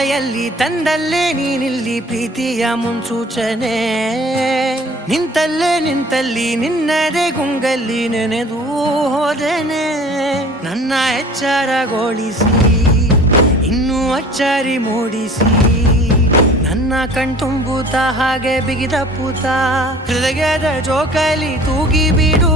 ಮಳೆಯಲ್ಲಿ ತಂದಲ್ಲೇ ನೀನಿಲ್ಲಿ ಪ್ರೀತಿಯ ಮುನ್ಸೂಚನೆ ನಿಂತಲ್ಲಿ ನಿನ್ನದೇ ಗುಂಗಲ್ಲಿ ನೆನೆದು ಹೋದನೆ ನನ್ನ ಎಚ್ಚರಗೊಳಿಸಿ ಇನ್ನೂ ಅಚ್ಚರಿ ಮೂಡಿಸಿ ನನ್ನ ಕಣ್ತುಂಬುತ್ತ ಹಾಗೆ ಬಿಗಿದ ಪೂತ ಹೃದಯದ ಜೋಕಾಲಿ ತೂಗಿ ಬಿಡು